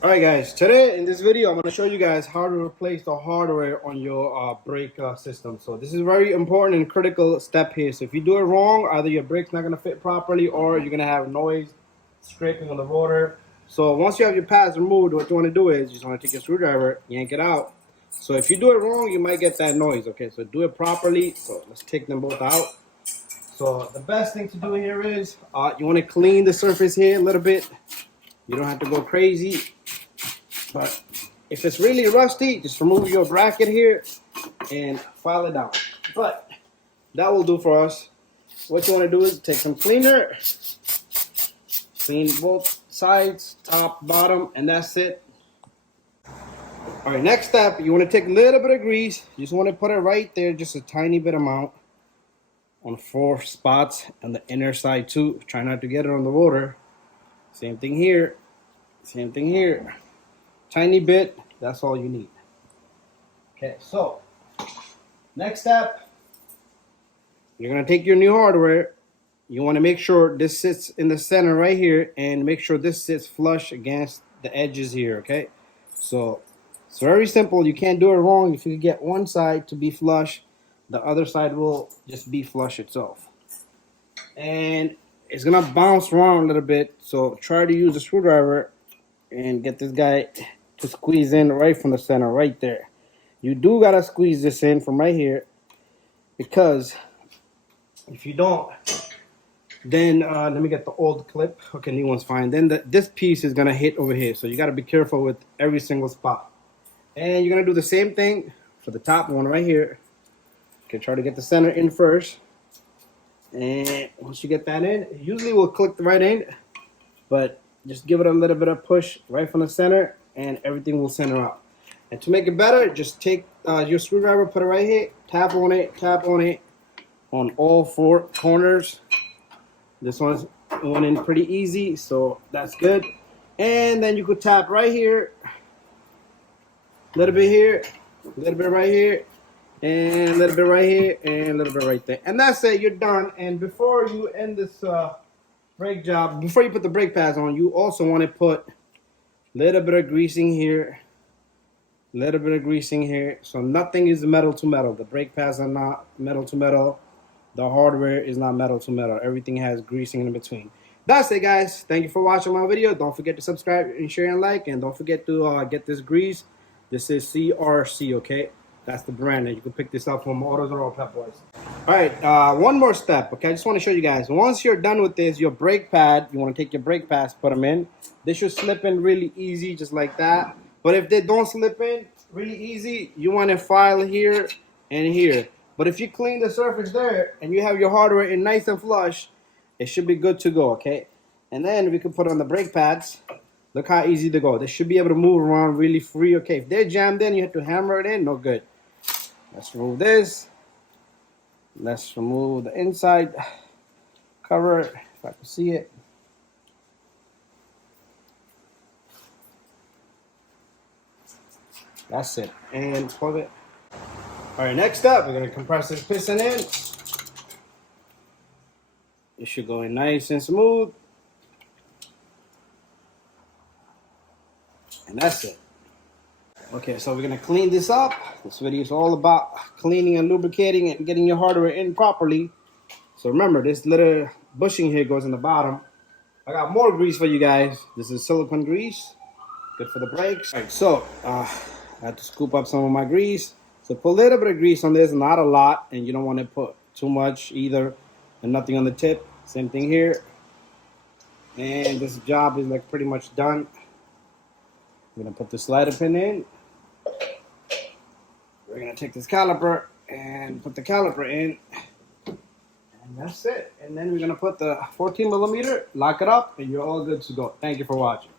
Alright guys, today in this video I'm going to show you guys how to replace the hardware on your brake system. So this is a very important and critical step here. So if you do it wrong, either your brake's not going to fit properly or you're going to have noise scraping on the rotor. So once you have your pads removed, what you want to do is you just want to take your screwdriver, yank it out. So if you do it wrong, you might get that noise. Okay, so do it properly. So let's take them both out. So the best thing to do here is you want to clean the surface here a little bit. You don't have to go crazy. But if it's really rusty, just remove your bracket here and file it down. But that will do for us. What you want to do is take some cleaner, clean both sides, top, bottom, and that's it. All right, next step, you want to take a little bit of grease. You just want to put it right there, just a tiny bit amount on 4 spots on the inner side too. Try not to get it on the rotor. Same thing here, same thing here. Tiny bit, that's all you need. Okay, so next step, you're gonna take your new hardware. You want to make sure this sits in the center right here and make sure this sits flush against the edges here. Okay, so it's very simple. You can't do it wrong. If you get one side to be flush, the other side will just be flush itself, and it's gonna bounce around a little bit. So try to use a screwdriver and get this guy to squeeze in right from the center right there. You do gotta squeeze this in from right here, because if you don't, then let me get the old clip. Okay, new one's fine. Then this piece is gonna hit over here, so you gotta be careful with every single spot. And you're gonna do the same thing for the top one right here. Okay, try to get the center in first, and once you get that in, usually we'll click the right end, but just give it a little bit of push right from the center and everything will center out. And to make it better, just take your screwdriver, put it right here, tap on it on all 4 corners. This one's going in pretty easy, so that's good. And then you could tap right here, a little bit here, a little bit right here, and a little bit right here, and a little bit right there. And that's it, you're done. And before you end this brake job, before you put the brake pads on, you also want to put a little bit of greasing here, a little bit of greasing here. So nothing is metal to metal. The brake pads are not metal to metal. The hardware is not metal to metal. Everything has greasing in between. That's it, guys. Thank you for watching my video. Don't forget to subscribe and share and like, and don't forget to get this grease. This is CRC, okay? That's the brand, and you can pick this up from Autos or Pep Boys. All right, one more step, okay? I just want to show you guys. Once you're done with this, your brake pad, you want to take your brake pads, put them in. They should slip in really easy, just like that. But if they don't slip in really easy, you want to file here and here. But if you clean the surface there and you have your hardware in nice and flush, it should be good to go, okay? And then we can put on the brake pads. Look how easy they go. They should be able to move around really free, okay? If they're jammed in, you have to hammer it in, no good. Let's remove this. Let's remove the inside cover, if I can see it. That's it. And plug it. All right, next up, we're going to compress this piston in. It should go in nice and smooth. And that's it. Okay, so we're going to clean this up. This video is all about cleaning and lubricating and getting your hardware in properly. So remember, this little bushing here goes in the bottom. I got more grease for you guys. This is silicone grease. Good for the brakes. All right, so I had to scoop up some of my grease. So put a little bit of grease on this, not a lot. And you don't want to put too much either. And nothing on the tip. Same thing here. And this job is like pretty much done. I'm going to put the slider pin in. We're going to take this caliper and put the caliper in. And that's it. And then we're going to put the 14 millimeter, lock it up, and you're all good to go. Thank you for watching.